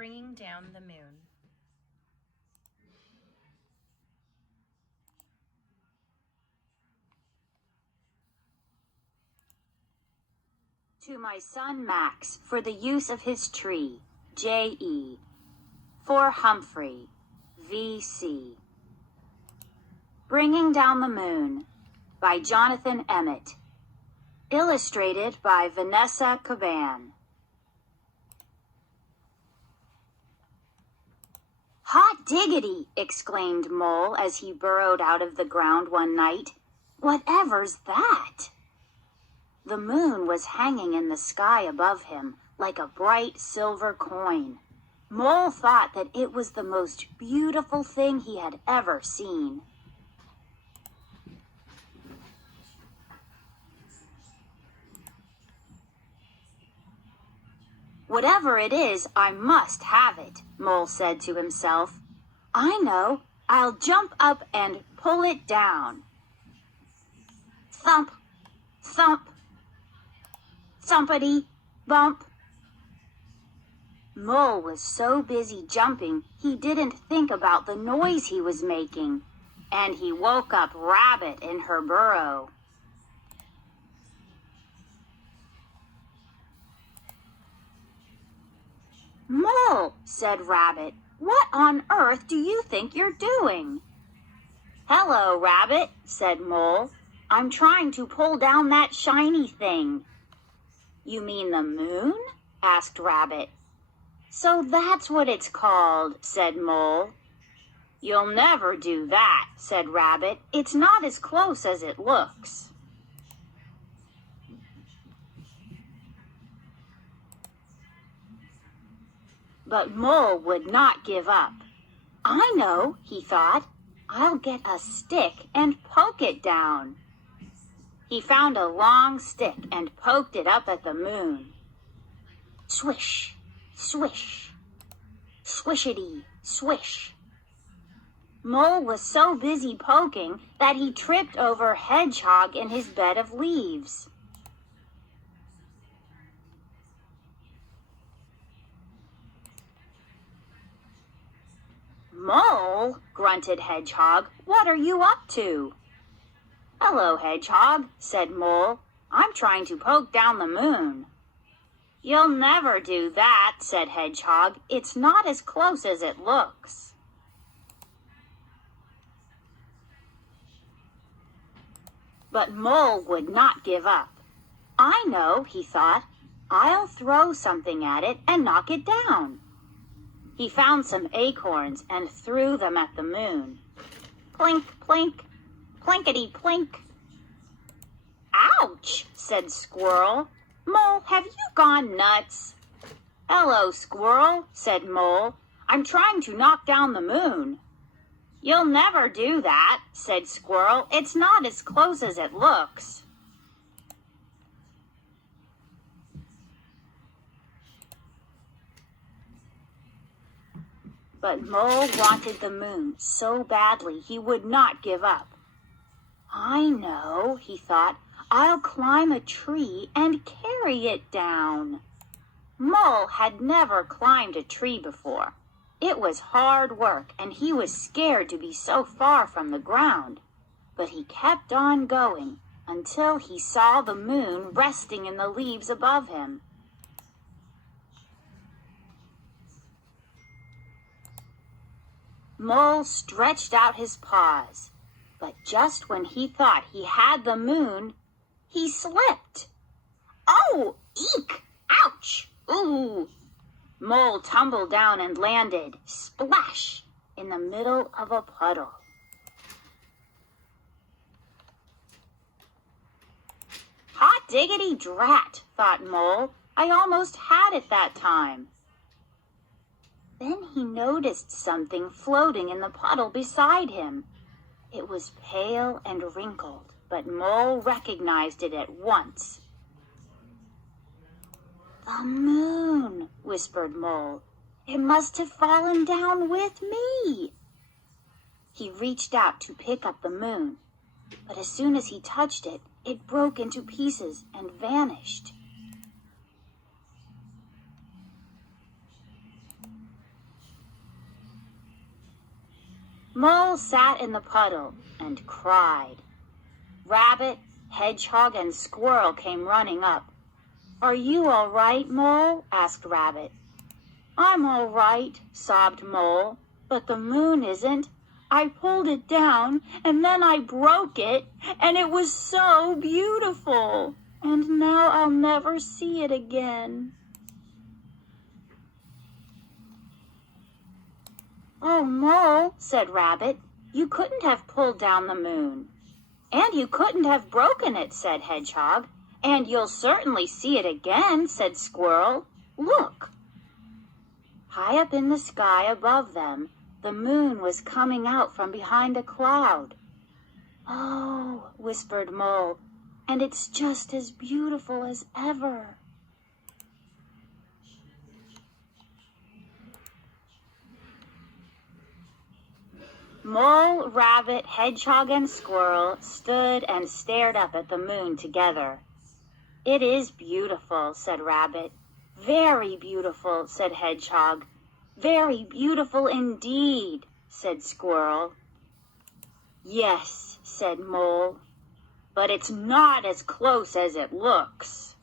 Bringing Down the Moon. To my son Max, for the use of his tree, J.E. For Humphrey, V.C. Bringing Down the Moon, by Jonathan Emmett. Illustrated by Vanessa Caban. "Hot diggity!" exclaimed Mole as he burrowed out of the ground one night. "Whatever's that?" The moon was hanging in the sky above him like a bright silver coin. Mole thought that it was the most beautiful thing he had ever seen. "Whatever it is, I must have it," Mole said to himself. "I know, I'll jump up and pull it down." Thump, thump, thumpity, bump. Mole was so busy jumping, he didn't think about the noise he was making, and he woke up Rabbit in her burrow. "Mole," said Rabbit, "what on earth do you think you're doing?" "Hello, Rabbit," said Mole. "I'm trying to pull down that shiny thing." "You mean the moon?" asked Rabbit. "So that's what it's called," said Mole. "You'll never do that," said Rabbit. "It's not as close as it looks." But Mole would not give up. "I know," he thought. "I'll get a stick and poke it down." He found a long stick and poked it up at the moon. Swish, swish, swishity, swish. Mole was so busy poking that he tripped over Hedgehog in his bed of leaves. "Mole," grunted Hedgehog, "what are you up to?" "Hello, Hedgehog," said Mole. "I'm trying to poke down the moon." "You'll never do that," said Hedgehog. "It's not as close as it looks." But Mole would not give up. "I know," he thought. "I'll throw something at it and knock it down." He found some acorns and threw them at the moon. Plink, plink, plinkety, plink. "Ouch!" said Squirrel. "Mole, have you gone nuts?" "Hello, Squirrel," said Mole. "I'm trying to knock down the moon." "You'll never do that," said Squirrel. "It's not as close as it looks." But Mole wanted the moon so badly he would not give up. "I know," he thought. "I'll climb a tree and carry it down." Mole had never climbed a tree before. It was hard work, and he was scared to be so far from the ground. But he kept on going until he saw the moon resting in the leaves above him. Mole stretched out his paws, but just when he thought he had the moon, he slipped. "Oh, eek! Ouch! Ooh!" Mole tumbled down and landed, splash, in the middle of a puddle. "Hot diggity drat," thought Mole. "I almost had it that time." Then he noticed something floating in the puddle beside him. It was pale and wrinkled, but Mole recognized it at once. "The moon," whispered Mole. "It must have fallen down with me." He reached out to pick up the moon, but as soon as he touched it, it broke into pieces and vanished. Mole sat in the puddle and cried. Rabbit, Hedgehog, and Squirrel came running up. "Are you all right, Mole?" asked Rabbit. "I'm all right," sobbed Mole, "but the moon isn't. I pulled it down, and then I broke it, and it was so beautiful. And now I'll never see it again." "Oh, Mole," said Rabbit, "you couldn't have pulled down the moon." "And you couldn't have broken it," said Hedgehog. "And you'll certainly see it again," said Squirrel. "Look." High up in the sky above them, the moon was coming out from behind a cloud. "Oh," whispered Mole, "and it's just as beautiful as ever." Mole, Rabbit, Hedgehog, and Squirrel stood and stared up at the moon together. "It is beautiful," said Rabbit. "Very beautiful," said Hedgehog. "Very beautiful indeed," said Squirrel. "Yes," said Mole, "but it's not as close as it looks."